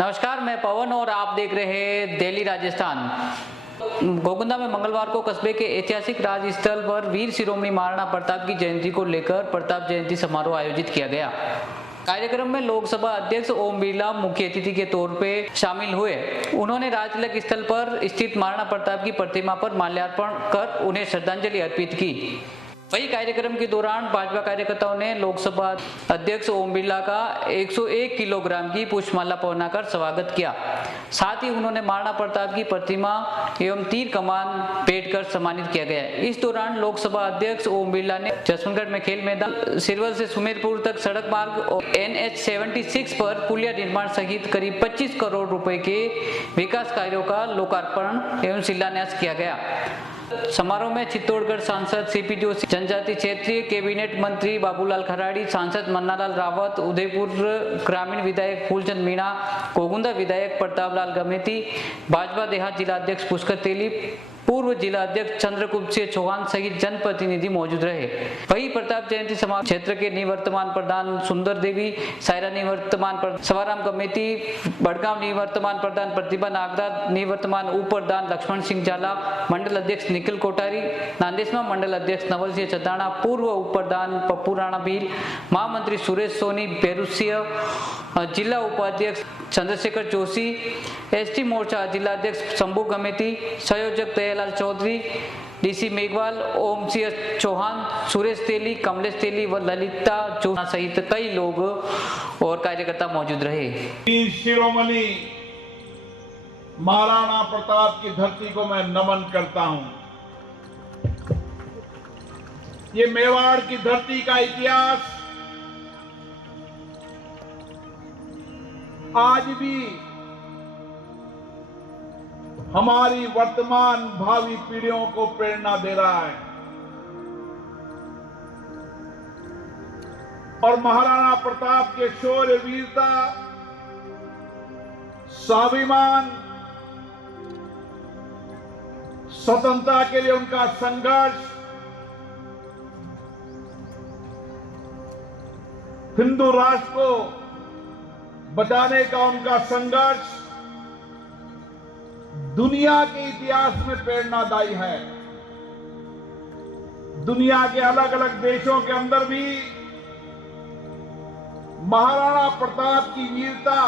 नमस्कार, मैं पवन और आप देख रहे हैं दिल्ली राजस्थान। गोकुंदा में मंगलवार को कस्बे के ऐतिहासिक राज स्थल पर वीर शिरोमणि महाराणा प्रताप की जयंती को लेकर प्रताप जयंती समारोह आयोजित किया गया। कार्यक्रम में लोकसभा अध्यक्ष ओम बिरला मुख्य अतिथि के तौर पे शामिल हुए। उन्होंने राजतिलक स्थल पर स्थित महाराणा प्रताप की प्रतिमा पर माल्यार्पण कर उन्हें श्रद्धांजलि अर्पित की। वही कार्यक्रम के दौरान भाजपा कार्यकर्ताओं ने लोकसभा अध्यक्ष ओम बिरला का 101 किलोग्राम की पुष्पमाला पहनाकर स्वागत किया। साथ ही उन्होंने महाराणा प्रताप की प्रतिमा एवं तीर कमान भेंट कर सम्मानित किया गया। इस दौरान लोकसभा अध्यक्ष ओम बिरला ने जसवंतगढ़ में खेल मैदान, सिरवल से सुमेरपुर तक सड़क मार्ग और NH 76 पर पुलिया निर्माण सहित करीब 25 करोड़ रुपए के विकास कार्यों का लोकार्पण एवं शिलान्यास किया गया। समारोह में चित्तौड़गढ़ सांसद सीपी जोशी, जनजाति क्षेत्रीय कैबिनेट मंत्री बाबूलाल खराड़ी, सांसद मन्नालाल रावत, उदयपुर ग्रामीण विधायक फूलचंद मीणा, गोकुंदा विधायक प्रतापलाल गमेती, भाजपा देहात जिला अध्यक्ष पुष्कर तेली, पूर्व जिला अध्यक्ष चंद्रकुप्त सिंह चौहान सहित जनप्रतिनिधि मौजूद रहे। वही प्रताप जयंती समारोह क्षेत्र के निवर्तमान प्रधान सुंदर देवी, सायरा निवर्तमान प्रधान सवाराम कमेटी, बड़गांव निवर्तमान प्रधान प्रतिभा नागराज, निवर्तमान उप प्रधान लक्ष्मण सिंह जाला, मंडल अध्यक्ष निखिल कोठारी, नांदेशमा मंडल अध्यक्ष नवल सिंह चदाना, पूर्व उप प्रधान पप्पू राणा भील, महामंत्री सुरेश सोनी बेरुसिया, जिला उपाध्यक्ष चंद्रशेखर जोशी, ST मोर्चा जिला अध्यक्ष शंभू कमेटी, संयोजक दयालाल चौधरी, DC मेघवाल, ओम सिंह चौहान, सुरेश तेली, कमलेश तेली व ललिता जोशी सहित कई लोग और कार्यकर्ता मौजूद रहे। वीर शिरोमणि महाराणा प्रताप की धरती को मैं नमन करता हूं। ये मेवाड़ की धरती का इतिहास आज भी हमारी वर्तमान भावी पीढ़ियों को प्रेरणा दे रहा है और महाराणा प्रताप के शौर्य, वीरता, स्वाभिमान, स्वतंत्रता के लिए उनका संघर्ष, हिंदू राष्ट्र को बचाने का उनका संघर्ष दुनिया के इतिहास में प्रेरणादायी है। दुनिया के अलग अलग देशों के अंदर भी महाराणा प्रताप की वीरता,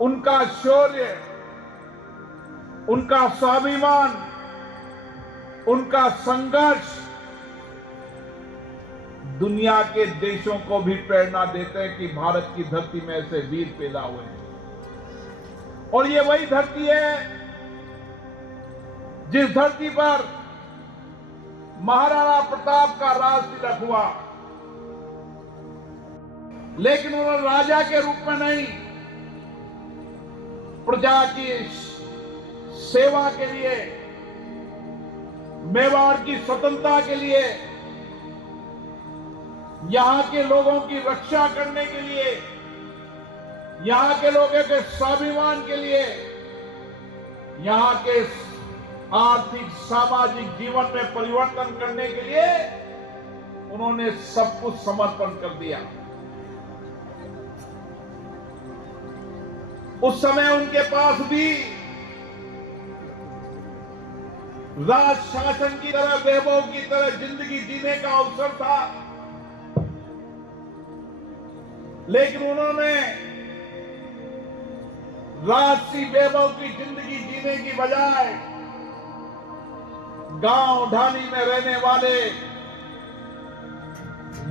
उनका शौर्य, उनका स्वाभिमान, उनका संघर्ष दुनिया के देशों को भी प्रेरणा देते हैं कि भारत की धरती में ऐसे वीर पैदा हुए हैं। और ये वही धरती है जिस धरती पर महाराणा प्रताप का राज तिलक हुआ, लेकिन उन्होंने राजा के रूप में नहीं, प्रजा की सेवा के लिए, मेवाड़ की स्वतंत्रता के लिए, यहां के लोगों की रक्षा करने के लिए, यहां के लोगों के स्वाभिमान के लिए, यहां के आर्थिक सामाजिक जीवन में परिवर्तन करने के लिए उन्होंने सब कुछ समर्पण कर दिया। उस समय उनके पास भी राज शासन की तरह, वैभव की तरह जिंदगी जीने का अवसर था, लेकिन उन्होंने राजसी वैभव की जिंदगी जीने की बजाय गांव ढाणी में रहने वाले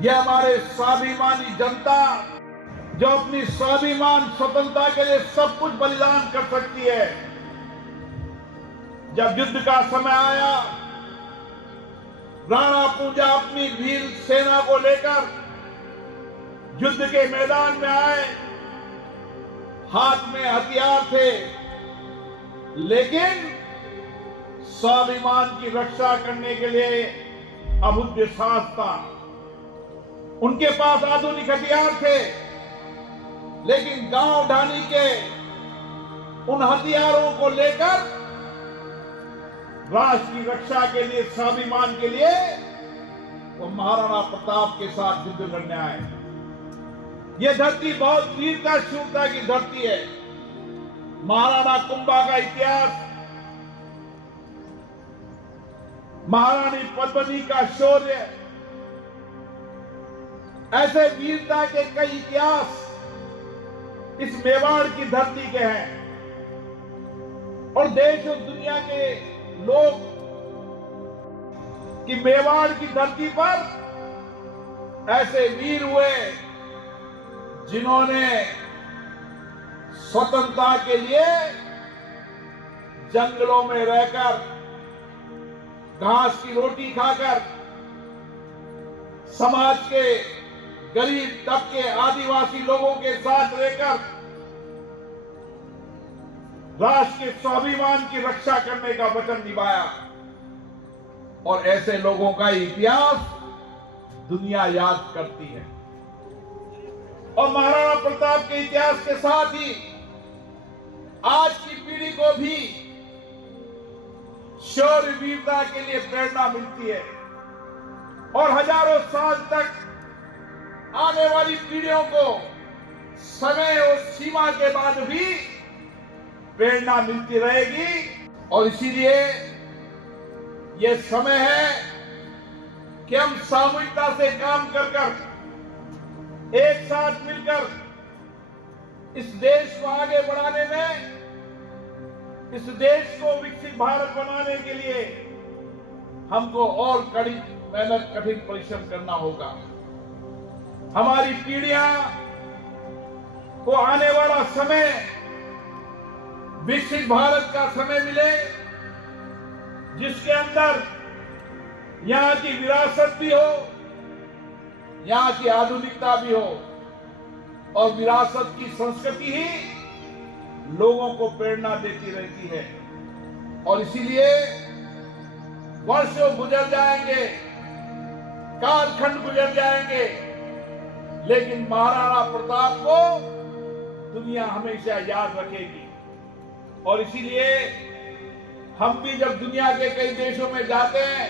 ये हमारे स्वाभिमानी जनता, जो अपनी स्वाभिमान, स्वतंत्रता के लिए सब कुछ बलिदान कर सकती है, जब युद्ध का समय आया, राणा पूंजा अपनी वीर सेना को लेकर युद्ध के मैदान में आए। हाथ में हथियार थे, लेकिन स्वाभिमान की रक्षा करने के लिए अभुद्य साहस था। उनके पास आधुनिक हथियार थे, लेकिन गांव ढाणी के उन हथियारों को लेकर राष्ट्र की रक्षा के लिए, स्वाभिमान के लिए वो महाराणा प्रताप के साथ युद्ध लड़ने आए। ये धरती बहुत वीरता शूरता की धरती है। महाराणा कुंभा का इतिहास, महारानी पद्मिनी का शौर्य, ऐसे वीरता के कई इतिहास इस मेवाड़ की धरती के हैं। और देश और दुनिया के लोग कि मेवाड़ की धरती पर ऐसे वीर हुए जिन्होंने स्वतंत्रता के लिए जंगलों में रहकर, घास की रोटी खाकर, समाज के गरीब तबके आदिवासी लोगों के साथ रहकर राष्ट्र के स्वाभिमान की रक्षा करने का वचन निभाया। और ऐसे लोगों का इतिहास दुनिया याद करती है। और महाराणा प्रताप के इतिहास के साथ ही आज की पीढ़ी को भी शौर्य वीरता के लिए प्रेरणा मिलती है। और हजारों साल तक आने वाली पीढ़ियों को समय और सीमा के बाद भी प्रेरणा मिलती रहेगी। और इसीलिए यह समय है कि हम सामूहिकता से काम कर एक साथ मिलकर इस देश को आगे बढ़ाने में, इस देश को विकसित भारत बनाने के लिए हमको और कड़ी मेहनत, कठिन परिश्रम करना होगा। हमारी पीढ़ियां को आने वाला समय विकसित भारत का समय मिले, जिसके अंदर यहां की विरासत भी हो, यहां की आधुनिकता भी हो, और विरासत की संस्कृति ही लोगों को प्रेरणा देती रहती है। और इसीलिए वर्षों गुजर जाएंगे, कालखंड गुजर जाएंगे, लेकिन महाराणा प्रताप को दुनिया हमेशा याद रखेगी। और इसीलिए हम भी जब दुनिया के कई देशों में जाते हैं,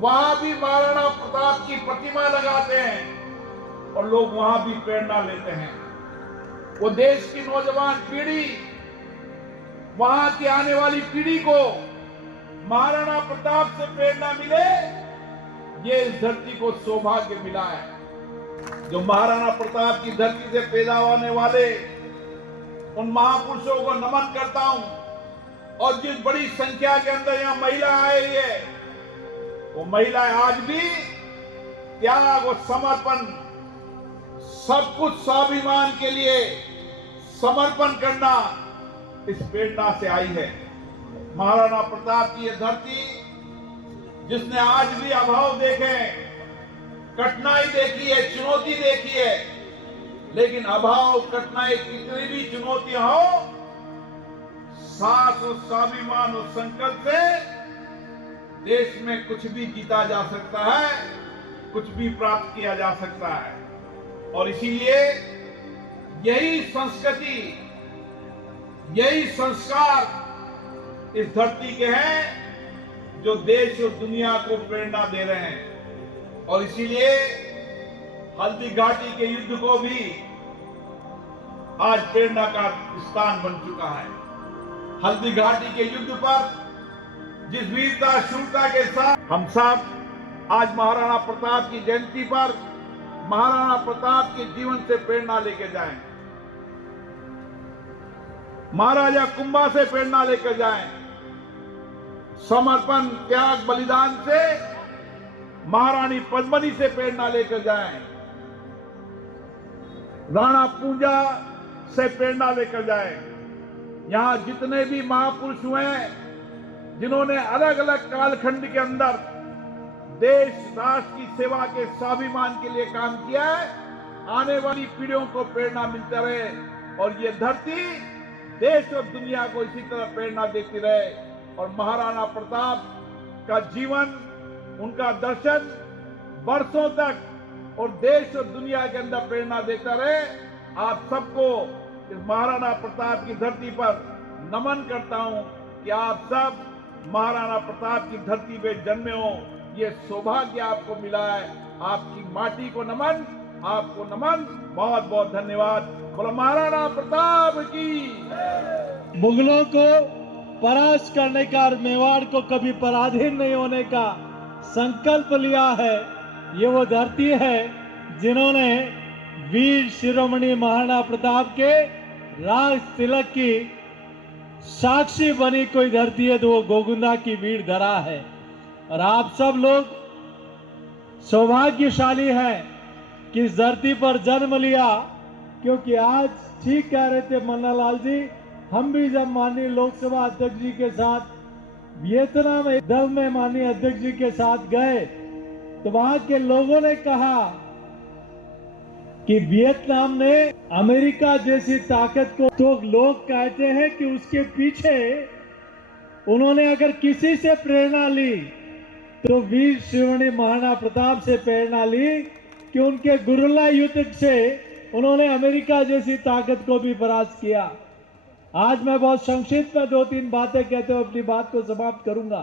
वहां भी महाराणा प्रताप की प्रतिमा लगाते हैं और लोग वहां भी प्रेरणा लेते हैं। वो देश की नौजवान पीढ़ी, वहां की आने वाली पीढ़ी को महाराणा प्रताप से प्रेरणा मिले, ये इस धरती को सौभाग्य मिला है। जो महाराणा प्रताप की धरती से पैदा होने वाले उन महापुरुषों को नमन करता हूं। और जिस बड़ी संख्या के अंदर यहां महिला आई है, वो महिलाएं आज भी त्याग और समर्पण, सब कुछ स्वाभिमान के लिए समर्पण करना, इस प्रेरणा से आई है। महाराणा प्रताप की यह धरती, जिसने आज भी अभाव देखे, कठिनाई देखी है, चुनौती देखी है, लेकिन अभाव, कठिनाई, कितनी भी चुनौतियां हो, साहस और स्वाभिमान और संकल्प से देश में कुछ भी जीता जा सकता है, कुछ भी प्राप्त किया जा सकता है। और इसीलिए यही संस्कृति, यही संस्कार इस धरती के हैं जो देश और दुनिया को प्रेरणा दे रहे हैं। और इसीलिए हल्दी घाटी के युद्ध को भी आज प्रेरणा का स्थान बन चुका है। हल्दी घाटी के युद्ध पर जिस वीरता शूरता के साथ हम सब आज महाराणा प्रताप की जयंती पर महाराणा प्रताप के जीवन से प्रेरणा लेकर जाएं, महाराजा कुंभा से प्रेरणा लेकर जाएं, समर्पण, त्याग, बलिदान से महारानी पद्मिनी से प्रेरणा लेकर जाएं, राणा पूंजा से प्रेरणा लेकर जाएं। यहां जितने भी महापुरुष हुए हैं, जिन्होंने अलग अलग कालखंड के अंदर देश राष्ट्र की सेवा के स्वाभिमान के लिए काम किया है, आने वाली पीढ़ियों को प्रेरणा मिलता रहे और ये धरती देश और दुनिया को इसी तरह प्रेरणा देती रहे। और महाराणा प्रताप का जीवन, उनका दर्शन वर्षों तक और देश और दुनिया के अंदर प्रेरणा देता रहे। आप सबको इस महाराणा प्रताप की धरती पर नमन करता हूं कि आप सब महाराणा प्रताप की धरती पे जन्मे हो, ये सौभाग्य आपको मिला है। आपकी माटी को नमन, आपको नमन, बहुत बहुत धन्यवाद। बोलो महाराणा प्रताप की। मुगलों को परास्त करने का और मेवाड़ को कभी पराधीन नहीं होने का संकल्प लिया है। ये वो धरती है जिन्होंने वीर शिरोमणि महाराणा प्रताप के राज तिलक की साक्षी बनी कोई धरती है तो वो गोगुंदा की वीर धरा है। और आप सब लोग सौभाग्यशाली हैं कि इस धरती पर जन्म लिया, क्योंकि आज ठीक कह रहे थे मन्नालाल जी, हम भी जब माननीय लोकसभा अध्यक्ष जी के साथ वियतनाम दल में माननीय अध्यक्ष जी के साथ गए तो वहां के लोगों ने कहा कि वियतनाम ने अमेरिका जैसी ताकत को, तो लोग कहते हैं कि उसके पीछे उन्होंने अगर किसी से प्रेरणा ली तो वीर शिरोमणि महाराणा प्रताप से प्रेरणा ली कि उनके गुरिल्ला युद्ध से उन्होंने अमेरिका जैसी ताकत को भी परास्त किया। आज मैं बहुत संक्षिप्त में 2-3 बातें कहते हुए अपनी बात को समाप्त करूंगा,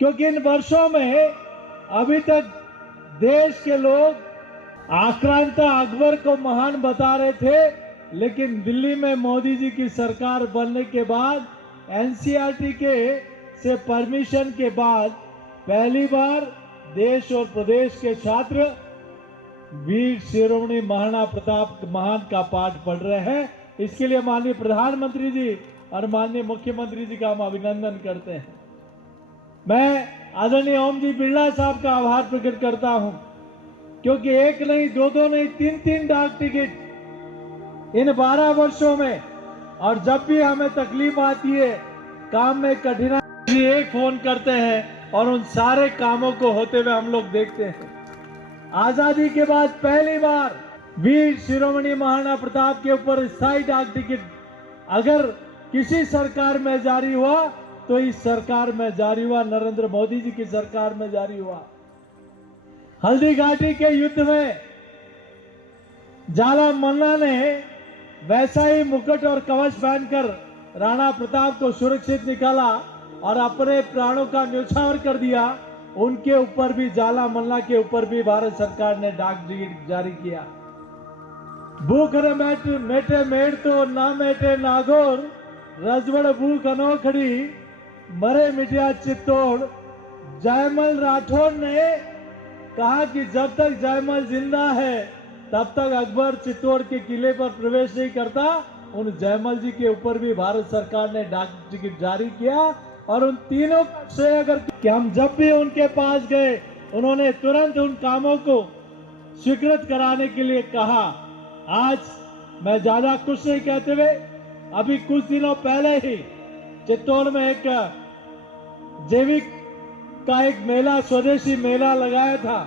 क्योंकि इन वर्षों में अभी तक देश के लोग आक्रांता अकबर को महान बता रहे थे, लेकिन दिल्ली में मोदी जी की सरकार बनने के बाद एनसीईआरटी के से परमिशन के बाद पहली बार देश और प्रदेश के छात्र वीर शिरोमणि महाराणा प्रताप महान का पाठ पढ़ रहे हैं। इसके लिए माननीय प्रधानमंत्री जी और माननीय मुख्यमंत्री जी का हम अभिनंदन करते हैं। मैं आदरणीय ओम जी बिरला साहब का आभार प्रकट करता हूं, क्योंकि एक नहीं, दो नहीं, 3 डाक टिकट इन 12 वर्षों में, और जब भी हमें तकलीफ आती है, काम में कठिनाई, एक फोन करते हैं और उन सारे कामों को होते हुए हम लोग देखते हैं। आजादी के बाद पहली बार वीर शिरोमणि महाराणा प्रताप के ऊपर स्थायी डाक टिकट अगर किसी सरकार में जारी हुआ तो इस सरकार में जारी हुआ, नरेंद्र मोदी जी की सरकार में जारी हुआ। हल्दी घाटी के युद्ध में जाला मन्ना ने वैसा ही मुकुट और कवच पहनकर राणा प्रताप को सुरक्षित निकाला और अपने प्राणों का न्यौछावर कर दिया। उनके ऊपर भी, जाला मल्ला के ऊपर भी भारत सरकार ने डाक टिकट जारी किया। भूख न मेटे मेड़ तो ना मेटे नागौर, रजवड़ भूख अनोखड़ी, मरे मिटिया चित्तौड़। जयमल राठौर ने कहा कि जब तक जयमल जिंदा है तब तक अकबर चित्तौड़ के किले पर प्रवेश नहीं करता। उन जयमल जी के ऊपर भी भारत सरकार ने डाक टिकट जारी किया। और उन तीनों से अगर कि हम जब भी उनके पास गए, उन्होंने तुरंत उन कामों को स्वीकृत कराने के लिए कहा। आज मैं ज्यादा कुछ नहीं कहते हुए, अभी कुछ दिनों पहले ही चित्तौड़ में एक जैविक का एक मेला, स्वदेशी मेला लगाया था।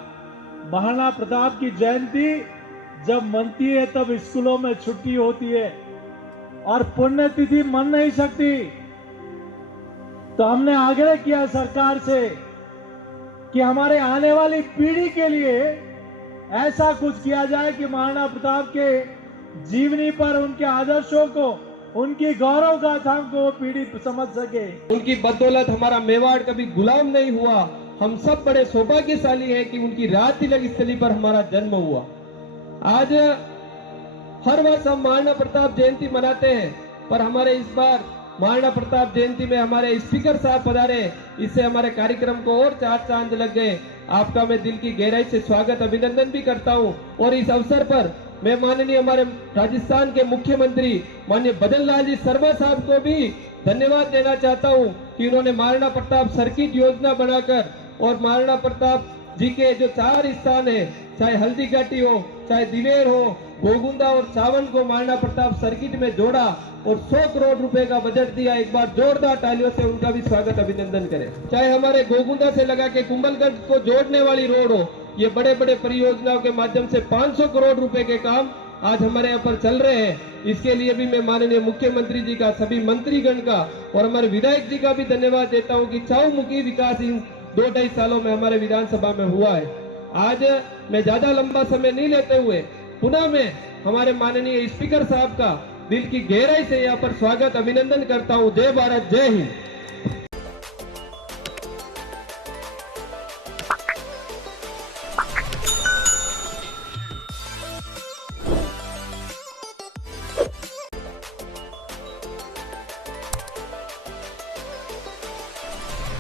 महाराणा प्रताप की जयंती जब मनती है तब स्कूलों में छुट्टी होती है और पुण्यतिथि मन नहीं सकती, तो हमने आग्रह किया सरकार से कि हमारे आने वाली पीढ़ी के लिए ऐसा कुछ किया जाए कि महाराणा प्रताप के जीवनी पर, उनके आदर्शों को, उनकी गौरव गाथाओं को वो पीढ़ी समझ सके। उनकी बदौलत हमारा मेवाड़ कभी गुलाम नहीं हुआ। हम सब बड़े सौभाग्यशाली हैं कि उनकी राज तिलक स्थली पर हमारा जन्म हुआ। आज हर वर्ष हम महाराणा प्रताप जयंती मनाते हैं, पर हमारे इस बार महाराणा प्रताप जयंती में हमारे स्पीकर साहब पधारे, इससे हमारे कार्यक्रम को और 4 चांद लग गए। आपका मैं दिल की गहराई से स्वागत, अभिनंदन भी करता हूं। और इस अवसर पर मैं माननीय हमारे राजस्थान के मुख्यमंत्री माननीय बदन लाल जी शर्मा साहब को भी धन्यवाद देना चाहता हूं कि उन्होंने महाराणा प्रताप सर्किट योजना बनाकर और महाराणा प्रताप जी के जो 4 स्थान है, चाहे हल्दी घाटी हो, चाहे दिवेर हो, गोगुंदा और चावल को महाराणा प्रताप सर्किट में जोड़ा और 100 करोड़ रुपए का बजट दिया। एक बार जोरदार तालियों से उनका भी स्वागत, अभिनंदन करें। चाहे हमारे गोगुंदा से लगा के कुंभलगढ़ को जोड़ने वाली रोड हो, ये बड़े बड़े परियोजनाओं के माध्यम से 500 करोड़ रुपए के काम आज हमारे यहाँ पर चल रहे हैं। इसके लिए भी मैं माननीय मुख्यमंत्री जी का, सभी मंत्रीगण का और हमारे विधायक जी का भी धन्यवाद देता हूँ कि चहुमुखी विकास इन 2-2.5 सालों में हमारे विधानसभा में हुआ है। आज मैं ज्यादा लंबा समय नहीं लेते हुए पुनः मैं हमारे माननीय स्पीकर साहब का दिल की गहराई से यहाँ पर स्वागत, अभिनंदन करता हूँ। जय भारत, जय हिंद।